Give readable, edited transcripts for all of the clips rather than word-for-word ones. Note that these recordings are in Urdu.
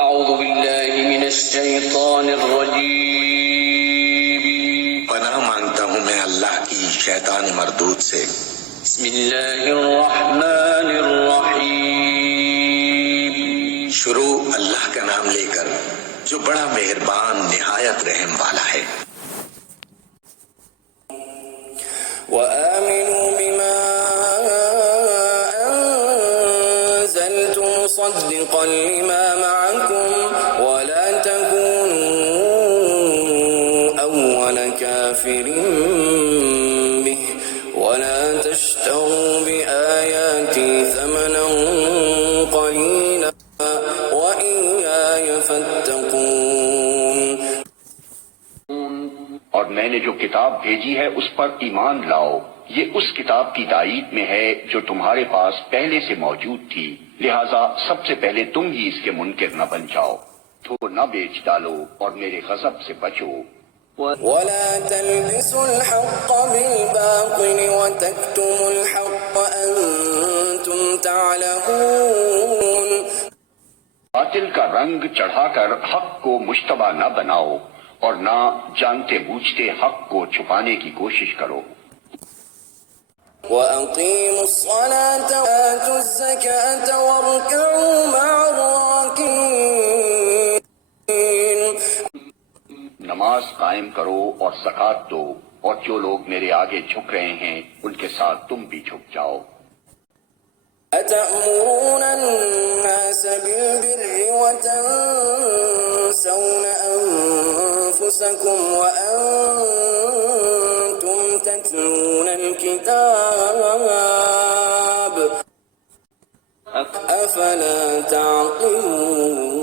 أعوذ بالله من الشيطان الرجيم. پناہ مانگتا ہوں میں اللہ کی شیطان مردود سے. بسم الله الرحمن الرحيم. شروع اللہ کا نام لے کر جو بڑا مہربان نہایت رحم والا ہے. وآمنوا بما أنزلت مصدقا لما معكم ولا تكونوا أول كافر به ولا تشتروا بآياتي ثمنا قليلا وإياي فاتقون. اور میں نے جو کتاب بھیجی ہے اس پر ایمان لاؤ. یہ اس کتاب کی تائید میں ہے جو تمہارے پاس پہلے سے موجود تھی، لہذا سب سے پہلے تم ہی اس کے منکر نہ بن جاؤ. تو نہ بیچ ڈالو اور میرے غضب سے بچو. ولا تلبسوا الحق بالباطل وتكتموا الحق أنتم تعلمون. باطل کا رنگ چڑھا کر حق کو مشتبہ نہ بناؤ اور نہ جانتے بوجھتے حق کو چھپانے کی کوشش کرو. وأقيموا الصلاة وآتوا الزكاة واركعوا مع الراكعين. نماز قائم کرو اور زکوٰۃ دو، اور جو لوگ میرے آگے جھک رہے ہیں ان کے ساتھ تم بھی جھک جاؤ. أتأمرون الناس بالبر وتنسون أنفسكم وأنتم تتلون الكتاب أفلا تعقلون.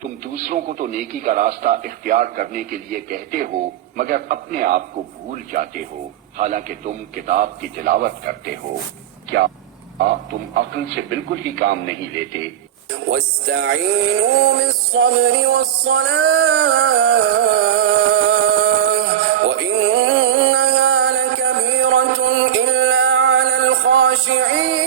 تم دوسروں کو تو نیکی کا راستہ اختیار کرنے کے لیے کہتے ہو مگر اپنے آپ کو بھول جاتے ہو، حالانکہ تم کتاب کی تلاوت کرتے ہو. کیا تم عقل سے بالکل ہی کام نہیں لیتے؟ واستعینوا بالصبر والصلاة وإنها لكبيرة إلا على الخاشعين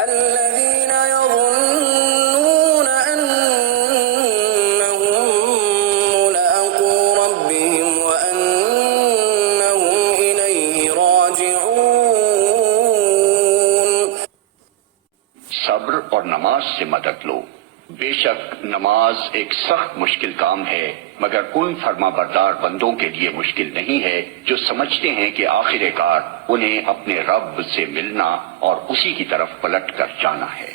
الذين يظنون أنهم ملاقو ربهم وأنهم إليه راجعون. صبر اور نماز سے مدد لو. بے شک نماز ایک سخت مشکل کام ہے مگر ان فرما بردار بندوں کے لیے مشکل نہیں ہے جو سمجھتے ہیں کہ آخر کار انہیں اپنے رب سے ملنا اور اسی کی طرف پلٹ کر جانا ہے.